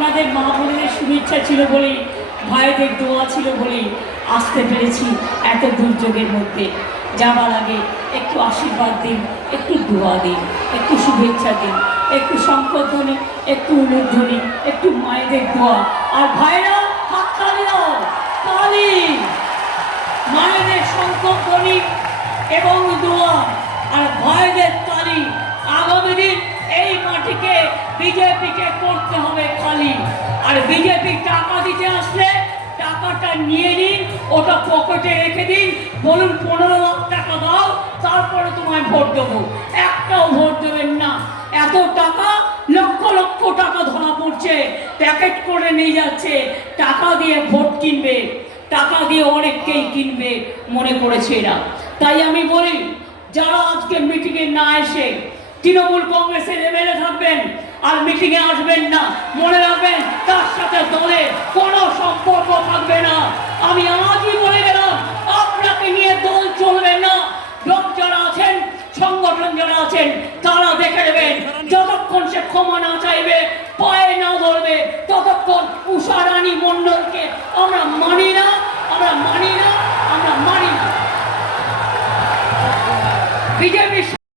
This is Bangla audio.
আপনাদের মা বোনেদের শুভেচ্ছা ছিল বলেই, ভাইদের দোয়া ছিল বলেই আসতে পেরেছি এত দুর্যোগের মধ্যে। যাবার আগে একটু আশীর্বাদ দিন, একটু দোয়া দিন, একটু শুভেচ্ছা দিন, একটু শঙ্করধ্বনি একটু উলুধ্বনি একটু মায়েদের দোয়া। আর ভাইরা, হাত দাও মায়েদের শঙ্করধ্বনি এবং দোয়া, আর ভাইদের বিজেপিকে করতে হবে খালি। আর বিজেপি টাকা দিতে আসলে টাকাটা নিয়ে নিন, ওটা পকেটে রেখে দিন, বলুন পনেরো লাখ টাকা দাও, তারপরে তোমায় ভোট দেবো। একটাও ভোট দেবেন না। এত টাকা, লক্ষ লক্ষ টাকা ধরা পড়ছে, প্যাকেট করে নিয়ে যাচ্ছে, টাকা দিয়ে ভোট কিনবে, টাকা দিয়ে অনেককেই কিনবে মনে করেছে এরা। তাই আমি বলি, যারা আজকে মিটিংয়ে না এসে তৃণমূল কংগ্রেসের এমএলএ থাকবেন আর মিটিংয়ে আসবেন না। মনে রাখবেন, তার সাথে দলের কোনো সম্পর্ক থাকবে না। আমি আজই বলে গেলাম, আপনাকে নিয়ে দল চলবে না। লোক যারা আছেন, সংগঠন যারা আছেন, তারা দেখে দেবেন যতক্ষণ সে ক্ষমা না চাইবে, পায়ে না ধরবে, ততক্ষণ উষারানী মণ্ডলকে আমরা মানি না, আমরা মানি না, আমরা মানি না। বিজেপি